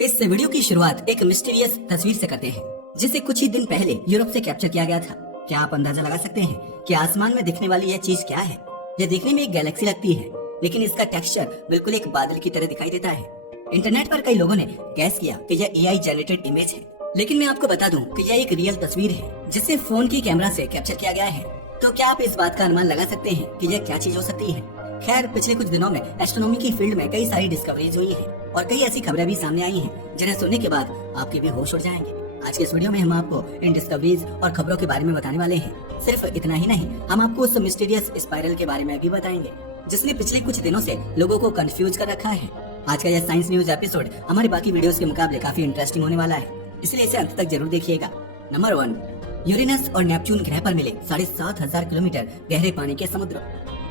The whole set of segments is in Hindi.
इस वीडियो की शुरुआत एक मिस्टीरियस तस्वीर से करते हैं जिसे कुछ ही दिन पहले यूरोप से कैप्चर किया गया था। क्या आप अंदाजा लगा सकते हैं कि आसमान में दिखने वाली यह चीज क्या है? यह देखने में एक गैलेक्सी लगती है, लेकिन इसका टेक्सचर बिल्कुल एक बादल की तरह दिखाई देता है। इंटरनेट पर कई लोगों ने गैस किया कि यह AI जनरेटेड इमेज है, लेकिन मैं आपको बता दूं कि यह एक रियल तस्वीर है जिसे फोन की कैमरा से कैप्चर किया गया है। तो क्या आप इस बात का अनुमान लगा सकते हैं कि यह क्या चीज हो सकती है? खैर, पिछले कुछ दिनों में एस्ट्रोनॉमी की फील्ड में कई सारी डिस्कवरीज हुई हैं और कई ऐसी खबरें भी सामने आई हैं जिन्हें सुनने के बाद आपके भी होश उड़ जाएंगे। आज के इस वीडियो में हम आपको इन डिस्कवरीज और खबरों के बारे में बताने वाले हैं। सिर्फ इतना ही नहीं, हम आपको उस मिस्टीरियस स्पाइरल के बारे में भी बताएंगे जिसने पिछले कुछ दिनों से लोगों को कंफ्यूज कर रखा है। आज का यह साइंस न्यूज एपिसोड हमारे बाकी वीडियोस के मुकाबले काफी इंटरेस्टिंग होने वाला है, इसलिए इसे अंत तक जरूर देखिएगा। नंबर 1, यूरेनस और नेपच्यून ग्रह पर मिले 7,500 किलोमीटर गहरे पानी के समुद्र।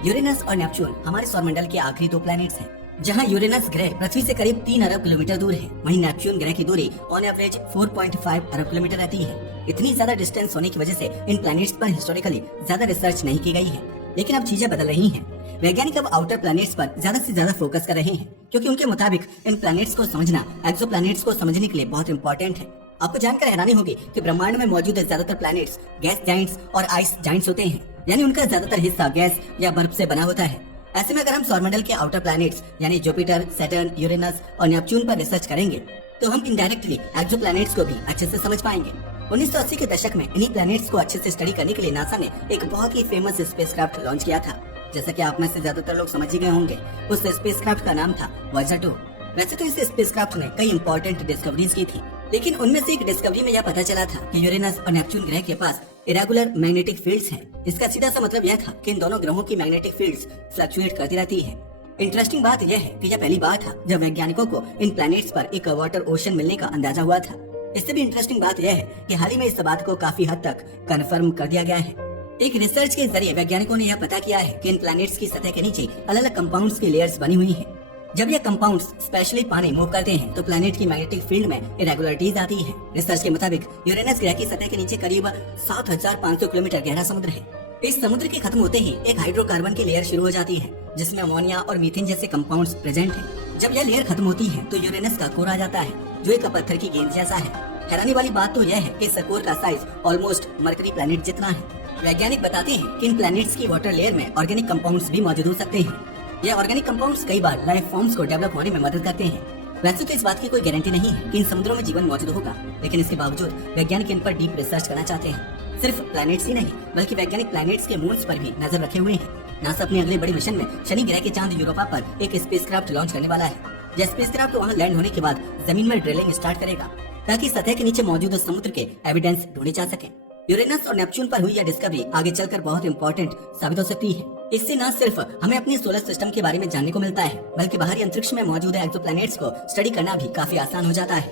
यूरेनस और नेपच्यून हमारे सौरमंडल के आखिरी दो प्लैनेट्स हैं। जहां यूरेनस ग्रह पृथ्वी से करीब 3 अरब किलोमीटर दूर है, वहीं नेपच्यून ग्रह की दूरी ऑन एवरेज 4.5 अरब किलोमीटर रहती है। इतनी ज्यादा डिस्टेंस होने की वजह से इन प्लैनेट्स पर हिस्टोरिकली ज्यादा रिसर्च नहीं की गई है, लेकिन अब चीजें बदल रही हैं। वैज्ञानिक अब आउटर प्लैनेट्स पर ज्यादा से ज्यादा फोकस कर रहे हैं, क्योंकि उनके मुताबिक इन प्लैनेट्स को समझना एक्सो प्लैनेट्स को समझने के लिए बहुत इंपॉर्टेंट है। आपको जानकर हैरानी होगी कि ब्रह्मांड में मौजूद ज्यादातर प्लैनेट्स गैस जाइंट्स और आइस जाइंट्स होते हैं, यानी उनका ज्यादातर हिस्सा गैस या बर्फ से बना होता है। ऐसे में अगर हम सौरमंडल के आउटर प्लैनेट्स यानी जुपिटर, सैटर्न, यूरेनस और नेपच्यून पर रिसर्च करेंगे तो हम इनडायरेक्टली एक्सो प्लैनेट्स को भी अच्छे से समझ पाएंगे। 1980 के दशक में इन्हीं प्लैनेट्स को अच्छे से स्टडी करने के लिए नासा ने एक बहुत ही फेमस स्पेसक्राफ्ट लॉन्च किया था। जैसा कि आप में से ज्यादातर लोग समझ ही गए होंगे, उस स्पेसक्राफ्ट का नाम था वॉयेजर 2। वैसे तो इस स्पेसक्राफ्ट ने कई इंपॉर्टेंट डिस्कवरीज की थी, लेकिन उनमें से एक डिस्कवरी में यह पता चला था कि यूरेनस और नेपच्यून ग्रह के पास इरेगुलर मैग्नेटिक फील्ड्स हैं। इसका सीधा सा मतलब यह था कि इन दोनों ग्रहों की मैग्नेटिक फील्ड्स फ्लक्चुएट करती रहती है। इंटरेस्टिंग बात यह है कि यह पहली बार था जब वैज्ञानिकों को इन प्लैनेट्स पर एक वाटर ओशन मिलने का अंदाजा हुआ था। इससे भी इंटरेस्टिंग बात यह है कि हाल ही में इस बात को काफी हद तक कंफर्म कर दिया गया है। एक रिसर्च के जरिए वैज्ञानिकों ने यह पता किया है कि इन प्लैनेट्स की सतह के नीचे अलग अलग कंपाउंड्स की लेयर्स बनी हुई हैं। जब ये कंपाउंड्स स्पेशली पानी मूव करते हैं तो प्लैनेट की मैग्नेटिक फील्ड में इरेगुलरिटीज आती है। रिसर्च के मुताबिक यूरेनस ग्रह की सतह के नीचे करीब 7,500 किलोमीटर गहरा समुद्र है। इस समुद्र के खत्म होते ही एक हाइड्रोकार्बन की लेयर शुरू हो जाती है, जिसमें अमोनिया और मीथेन जैसे कंपाउंड्स प्रेजेंट हैं। जब यह लेयर खत्म होती है तो यूरेनस का कोर आ जाता है, जो एक पत्थर की गेंद जैसा है। हैरानी वाली बात तो यह है कि इस कोर का साइज ऑलमोस्ट मरकरी प्लैनेट जितना है। वैज्ञानिक बताते हैं कि इन प्लैनेट्स की वाटर लेयर में ऑर्गेनिक कंपाउंड्स भी मौजूद हो सकते हैं। यह ऑर्गेनिक कंपाउंड्स कई बार लाइफ फॉर्म्स को डेवलप होने में मदद करते हैं। वैसे तो इस बात की कोई गारंटी नहीं है कि इन समुद्रों में जीवन मौजूद होगा, लेकिन इसके बावजूद वैज्ञानिक इन पर डीप रिसर्च करना चाहते हैं। सिर्फ प्लैनेट्स ही नहीं, बल्कि वैज्ञानिक प्लैनेट्स के मून्स पर भी नजर रखे हुए हैं। नासा अपने अगले बड़े मिशन में शनि ग्रह के चांद यूरोपा पर एक स्पेसक्राफ्ट लॉन्च करने वाला है। यह स्पेसक्राफ्ट वहां लैंड होने के बाद जमीन में ड्रिलिंग स्टार्ट करेगा, ताकि सतह के नीचे मौजूद समुद्र के एविडेंस ढूंढे जा सके। यूरेनस और नेपच्यून पर हुई यह डिस्कवरी आगे चलकर बहुत इंपॉर्टेंट साबित हो सकती है। इससे न सिर्फ हमें अपनी सोलर सिस्टम के बारे में जानने को मिलता है, बल्कि बाहरी अंतरिक्ष में मौजूद एक्सोप्लैनेट्स को स्टडी करना भी काफी आसान हो जाता है।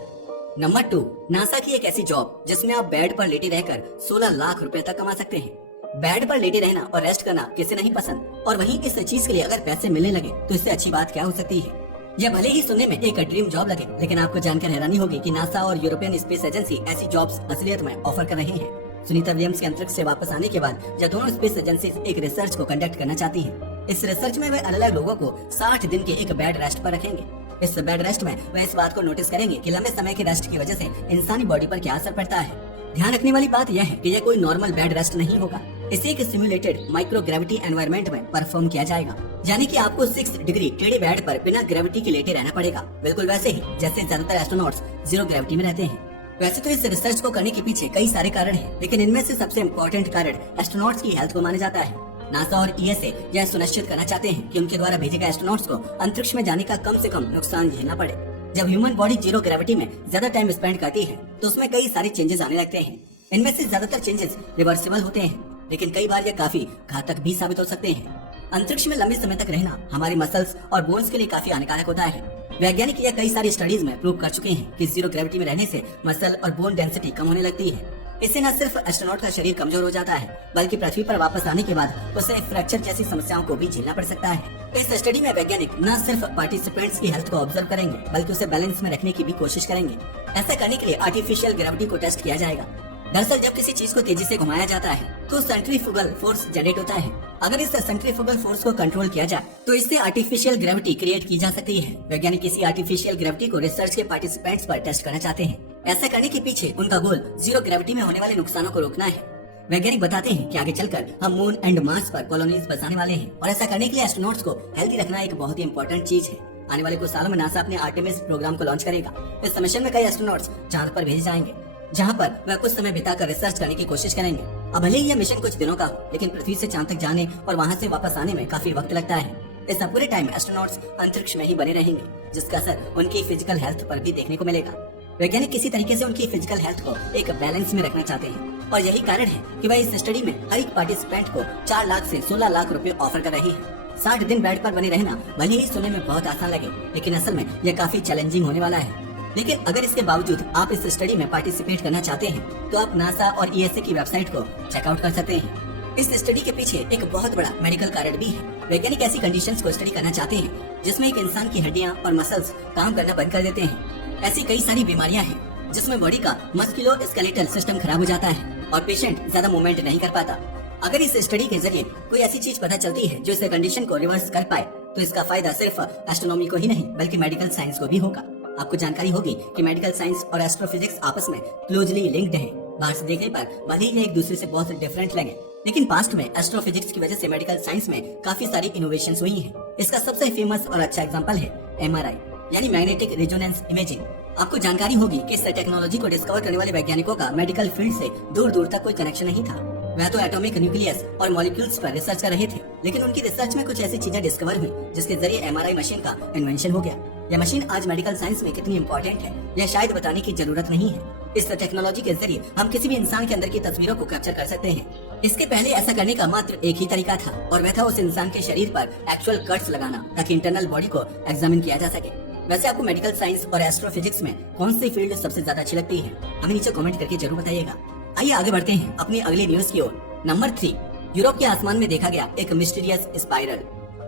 नंबर 2, नासा की एक ऐसी जॉब जिसमें आप बेड पर लेटे रहकर 16 लाख रुपए तक कमा सकते हैं। बेड पर लेटे रहना और रेस्ट करना किसे नहीं पसंद, और वहीं इस चीज के लिए अगर पैसे मिलने लगे तो इससे अच्छी बात क्या हो सकती है। यह भले ही सुनने में एक ड्रीम जॉब लगे, लेकिन आपको जानकर हैरानी होगी कि नासा और यूरोपियन स्पेस एजेंसी ऐसी जॉब्स असलियत में ऑफर कर रहे हैं। सुनीता विलियम्स के अंतरिक्ष से वापस आने के बाद यह दोनों स्पेस एजेंसीज एक रिसर्च को कंडक्ट करना चाहती हैं। इस रिसर्च में वे अलग अलग लोगों को 60 दिन के एक बेड रेस्ट पर रखेंगे। इस बेड रेस्ट में वे इस बात को नोटिस करेंगे कि लंबे समय के रेस्ट की वजह से इंसानी बॉडी पर क्या असर पड़ता है। ध्यान रखने वाली बात यह है कि यह कोई नॉर्मल बेड रेस्ट नहीं होगा। इसे एक सिमुलेटेड माइक्रो ग्रेविटी एनवायरनमेंट में परफॉर्म किया जाएगा, यानी कि आपको 6 डिग्री टेढ़े बेड पर बिना ग्रेविटी के लेटे रहना पड़ेगा, बिल्कुल वैसे ही जैसे ज्यादातर एस्ट्रोनॉट्स जीरो ग्रेविटी में रहते हैं। वैसे तो इस रिसर्च को करने के पीछे कई सारे कारण हैं, लेकिन इनमें से सबसे इम्पोर्टेंट कारण एस्ट्रोनॉट्स की हेल्थ को माना जाता है। नासा और ESA यह सुनिश्चित करना चाहते हैं कि उनके द्वारा भेजे गए एस्ट्रोनॉट्स को अंतरिक्ष में जाने का कम से कम नुकसान झेलना पड़े। जब ह्यूमन बॉडी जीरो ग्रेविटी में ज्यादा टाइम स्पेंड करती है तो उसमें कई सारे चेंजेस आने लगते हैं। इनमें से ज्यादातर चेंजेस रिवर्सिबल होते हैं, लेकिन कई बार यह काफी घातक भी साबित हो सकते हैं। अंतरिक्ष में लंबे समय तक रहना हमारी मसल्स और बोन्स के लिए काफी हानिकारक होता है। वैज्ञानिक यह कई सारी स्टडीज में प्रूव कर चुके हैं कि जीरो ग्रेविटी में रहने से मसल और बोन डेंसिटी कम होने लगती है। इससे न सिर्फ एस्ट्रोनॉट का शरीर कमजोर हो जाता है, बल्कि पृथ्वी पर वापस आने के बाद उसे फ्रैक्चर जैसी समस्याओं को भी झेलना पड़ सकता है। इस स्टडी में वैज्ञानिक न सिर्फ पार्टिसिपेंट्स की हेल्थ को ऑब्जर्व करेंगे, बल्कि उसे बैलेंस में रखने की भी कोशिश करेंगे। ऐसा करने के लिए आर्टिफिशियल ग्रेविटी को टेस्ट किया जाएगा। दरअसल जब किसी चीज को तेजी से घुमाया जाता है तो सेंट्रीफ्यूगल फोर्स जनरेट होता है। अगर इस सेंट्रीफ्यूगल फोर्स को कंट्रोल किया जाए तो इससे आर्टिफिशियल ग्रेविटी क्रिएट की जा सकती है। वैज्ञानिक इसी आर्टिफिशियल ग्रेविटी को रिसर्च के पार्टिसिपेंट्स पर टेस्ट करना चाहते हैं। ऐसा करने के पीछे उनका गोल जीरो ग्रेविटी में होने वाले नुकसानों को रोकना है। वैज्ञानिक बताते हैं कि आगे चलकर हम मून एंड मार्स पर कॉलोनीज बसाने वाले हैं और ऐसा करने के लिए एस्ट्रोनॉट्स को हेल्दी रखना एक बहुत ही इंपॉर्टेंट चीज है। आने वाले कुछ सालों में नासा अपने आर्टेमिस प्रोग्राम को लॉन्च करेगा। इस मिशन में कई एस्ट्रोनॉट्स चांद पर भेजे जाएंगे, जहां पर वह कुछ समय बिताकर रिसर्च करने की कोशिश करेंगे। अब भले ही यह मिशन कुछ दिनों का हो, लेकिन पृथ्वी से चांद तक जाने और वहां से वापस आने में काफी वक्त लगता है। इस पूरे टाइम एस्ट्रोनॉट्स अंतरिक्ष में ही बने रहेंगे, जिसका असर उनकी फिजिकल हेल्थ पर भी देखने को मिलेगा। वैज्ञानिक किसी तरीके से उनकी फिजिकल हेल्थ को एक बैलेंस में रखना चाहते हैं और यही कारण है कि वह इस स्टडी में हर एक पार्टिसिपेंट को 4 लाख से 16 लाख रुपए ऑफर कर रही है। 60 दिन बेड पर बने रहना भले ही सुनने में बहुत आसान लगे, लेकिन असल में यह काफी चैलेंजिंग होने वाला है। लेकिन अगर इसके बावजूद आप इस स्टडी में पार्टिसिपेट करना चाहते हैं तो आप नासा और ESA की वेबसाइट को चेकआउट कर सकते हैं। इस स्टडी के पीछे एक बहुत बड़ा मेडिकल कारण भी है। वैज्ञानिक ऐसी कंडीशंस को स्टडी करना चाहते हैं जिसमें एक इंसान की हड्डियां और मसल्स काम करना बंद कर देते हैं। ऐसी कई सारी बीमारियां हैं जिसमें बॉडी का मस्कुलोस्केलेटल सिस्टम खराब हो जाता है और पेशेंट ज्यादा मूवमेंट नहीं कर पाता। अगर इस स्टडी के जरिए कोई ऐसी चीज पता चलती है जो इस कंडीशन को रिवर्स कर पाए तो इसका फायदा सिर्फ एस्ट्रोनॉमी को ही नहीं बल्कि मेडिकल साइंस को भी होगा। आपको जानकारी होगी कि मेडिकल साइंस और एस्ट्रोफिजिक्स आपस में क्लोजली लिंक्ड हैं। बाहर से देखने पर भले ही एक दूसरे से बहुत डिफरेंट लगे, लेकिन पास्ट में एस्ट्रोफिजिक्स की वजह से मेडिकल साइंस में काफी सारी इनोवेशंस हुई हैं। इसका सबसे फेमस और अच्छा एग्जांपल है MRI यानी मैग्नेटिक रेजोनेंस इमेजिंग। आपको जानकारी होगी कि इस टेक्नोलॉजी को डिस्कवर करने वाले वैज्ञानिकों का मेडिकल फील्ड से दूर दूर तक कोई कनेक्शन नहीं था। वह तो एटॉमिक न्यूक्लियस और मॉलिक्यूल्स पर रिसर्च कर रहे थे, लेकिन उनकी रिसर्च में कुछ ऐसी चीजें डिस्कवर हुई जिसके जरिए MRI मशीन का इन्वेंशन हो गया। यह मशीन आज मेडिकल साइंस में कितनी इंपॉर्टेंट है यह शायद बताने की जरूरत नहीं है। इस टेक्नोलॉजी के जरिए हम किसी भी इंसान के अंदर की तस्वीरों को कैप्चर कर सकते हैं। इसके पहले ऐसा करने का मात्र एक ही तरीका था और वह था उस इंसान के शरीर पर एक्चुअल कट्स लगाना ताकि इंटरनल बॉडी को एग्जामिन किया जा सके। वैसे आपको मेडिकल साइंस और एस्ट्रोफिजिक्स में कौन सी फील्ड सबसे ज्यादा अच्छी लगती है, हमें नीचे कमेंट करके जरूर बताइएगा। आइए आगे बढ़ते हैं अपनी अगली न्यूज की ओर। नंबर 3, यूरोप के आसमान में देखा गया एक मिस्टीरियस स्पाइरल।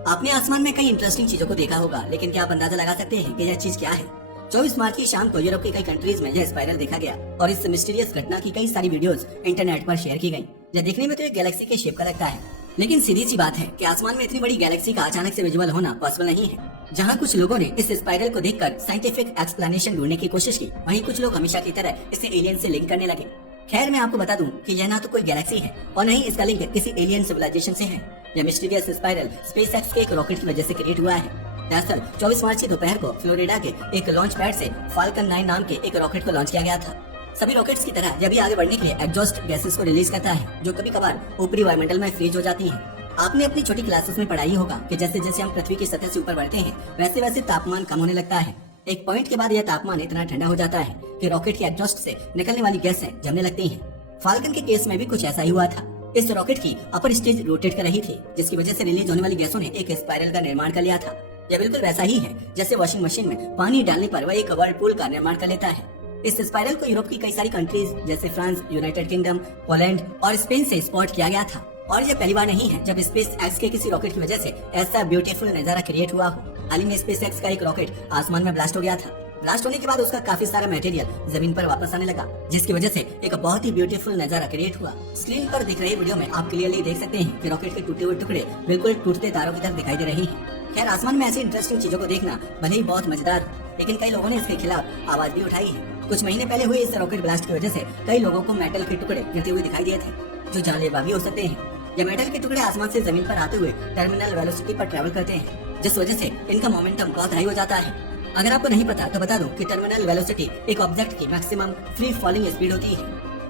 आपने आसमान में कई इंटरेस्टिंग चीजों को देखा होगा, लेकिन क्या आप अंदाजा लगा सकते हैं कि यह चीज क्या है? 24 मार्च की शाम को यूरोप के कई कंट्रीज में यह स्पाइरल देखा गया और इस मिस्टीरियस घटना की कई सारी वीडियोस इंटरनेट पर शेयर की गई। यह देखने में तो एक गैलेक्सी के शेप का लगता है, लेकिन सीधी सी बात है कि आसमान में इतनी बड़ी गैलेक्सी का अचानक से विजुअल होना पॉसिबल नहीं है। जहां कुछ लोगों ने इस स्पाइरल को देखकर साइंटिफिक एक्सप्लेनेशन ढूंढने की कोशिश की, वहीं कुछ लोग हमेशा की तरह इसे एलियन से लिंक करने लगे। खैर, मैं आपको बता दूं कि यह ना तो कोई गैलेक्सी है और न ही इसका लिंक किसी एलियन सिविलाइजेशन से है। यह मिस्टीरियस स्पाइरल स्पेसएक्स के एक रॉकेट की वजह से क्रिएट हुआ है। दरअसल 24 मार्च की दोपहर को फ्लोरिडा के एक लॉन्च पैड से फाल्कन 9 नाम के एक रॉकेट को लॉन्च किया गया था। सभी रॉकेट्स की तरह यह भी आगे बढ़ने के लिए एग्जॉस्ट गैसेस को रिलीज करता है, जो कभी कभार ऊपरी वायुमंडल में फ्रीज हो जाती हैं। आपने अपनी छोटी क्लासेस में पढ़ाई होगा कि जैसे जैसे हम पृथ्वी की सतह से ऊपर बढ़ते हैं वैसे वैसे तापमान कम होने लगता है। एक पॉइंट के बाद यह तापमान इतना ठंडा हो जाता है कि रॉकेट के एग्जॉस्ट से निकलने वाली गैसें जमने लगती हैं। फाल्कन के केस में भी कुछ ऐसा ही हुआ था। इस रॉकेट की अपर स्टेज रोटेट कर रही थी, जिसकी वजह से रिलीज होने वाली गैसों ने एक स्पाइरल का निर्माण कर लिया था। यह बिल्कुल वैसा ही है जैसे वॉशिंग मशीन में पानी डालने पर वह एक वर्लपूल का निर्माण कर लेता है। इस स्पाइरल को यूरोप की कई सारी कंट्रीज जैसे फ्रांस, यूनाइटेड किंगडम, पोलैंड और स्पेन से स्पॉट किया गया था। और यह पहली बार नहीं है जब स्पेस एक्स के किसी रॉकेट की वजह से ऐसा ब्यूटीफुल नजारा क्रिएट हुआ हो। हाल ही में स्पेस एक्स का एक रॉकेट आसमान में ब्लास्ट हो गया था। ब्लास्ट होने के बाद उसका काफी सारा मटेरियल जमीन पर वापस आने लगा, जिसकी वजह से एक बहुत ही ब्यूटीफुल नजारा क्रिएट हुआ। स्क्रीन पर दिख रही वीडियो में आप क्लियरली देख सकते हैं कि रॉकेट के टूटे हुए टुकड़े बिल्कुल टूटते तारों की तरह दिखाई दे रहे हैं। खैर, आसमान में ऐसी इंटरेस्टिंग चीजों को देखना भले ही बहुत मजेदार हो, लेकिन कई लोगों ने इसके खिलाफ आवाज भी उठाई है। कुछ महीने पहले हुए इस रॉकेट ब्लास्ट की वजह से कई लोगों को मेटल के टुकड़े गिरते हुए दिखाई दिए थे, जो जानलेवा भी हो सकते हैं। ये मेटल के टुकड़े आसमान से जमीन पर आते हुए टर्मिनल वेलोसिटी पर ट्रैवल करते हैं, जिस वजह से इनका मोमेंटम बहुत हाई हो जाता है। अगर आपको नहीं पता तो बता दूं कि टर्मिनल वेलोसिटी एक ऑब्जेक्ट की मैक्सिमम फ्री फॉलिंग स्पीड होती है।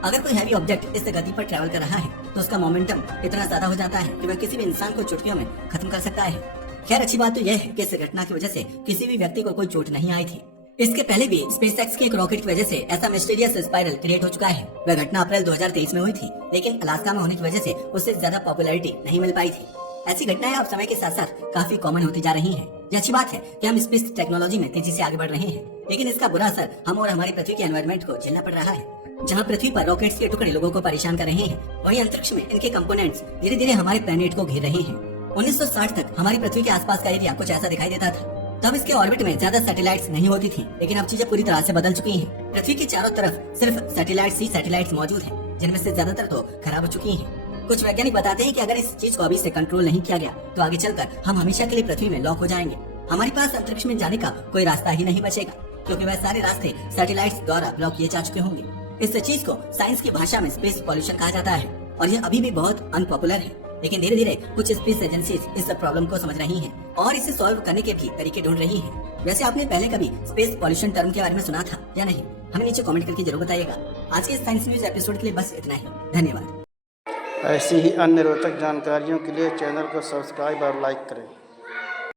अगर कोई हैवी ऑब्जेक्ट इस गति पर ट्रैवल कर रहा है तो उसका मोमेंटम इतना ज्यादा हो जाता है कि वह किसी भी इंसान को चुटकियों में खत्म कर सकता है। खैर, अच्छी बात तो यह है कि इस घटना की वजह से किसी भी व्यक्ति को कोई चोट नहीं आई थी। इसके पहले भी स्पेसएक्स के एक रॉकेट की वजह से ऐसा मिस्टीरियस स्पाइरल क्रिएट हो चुका है। वह घटना अप्रैल 2023 में हुई थी, लेकिन अलास्का में होने की वजह से उससे ज्यादा पॉपुलैरिटी नहीं मिल पाई थी। ऐसी घटनाएं अब समय के साथ साथ काफी कॉमन होती जा रही हैं। यह अच्छी बात है कि हम स्पेस टेक्नोलॉजी में तेजी से आगे बढ़ रहे हैं, लेकिन इसका बुरा असर हम और हमारी पृथ्वी के एनवायरनमेंट को झेलना पड़ रहा है। जहां पृथ्वी पर रॉकेट्स के टुकड़े लोगों को परेशान कर रहे हैं, वहीं अंतरिक्ष में इनके कंपोनेंट्स धीरे धीरे हमारे प्लेनेट को घेर रहे हैं। 1960 तक हमारी पृथ्वी के आसपास का एरिया कुछ ऐसा दिखाई देता था। तब इसके ऑर्बिट में ज्यादा सैटेलाइट्स नहीं होती थी, लेकिन अब चीजें पूरी तरह से बदल चुकी हैं। पृथ्वी के चारों तरफ सिर्फ सैटेलाइट्स ही सैटेलाइट्स मौजूद हैं, जिनमें से ज्यादातर तो खराब हो चुकी हैं। कुछ वैज्ञानिक बताते हैं कि अगर इस चीज को अभी से कंट्रोल नहीं किया गया तो आगे चलकर हम हमेशा के लिए पृथ्वी में लॉक हो जाएंगे। हमारे पास अंतरिक्ष में जाने का कोई रास्ता ही नहीं बचेगा, क्योंकि वह सारे रास्ते सैटेलाइट्स द्वारा ब्लॉक किए जा चुके होंगे। इस चीज को साइंस की भाषा में स्पेस पॉल्यूशन कहा जाता है और यह अभी भी बहुत अनपॉपुलर है, लेकिन धीरे धीरे कुछ स्पेस एजेंसीज इस प्रॉब्लम को समझ रही हैं और इसे सॉल्व करने के भी तरीके ढूंढ रही हैं। वैसे आपने पहले कभी स्पेस पॉल्यूशन टर्म के बारे में सुना था या नहीं? हमें नीचे कमेंट करके जरूर बताइएगा। आज के साइंस न्यूज एपिसोड के लिए बस इतना ही। धन्यवाद। ऐसी ही अन्य रोचक जानकारियों के लिए चैनल को सब्सक्राइब और लाइक करें।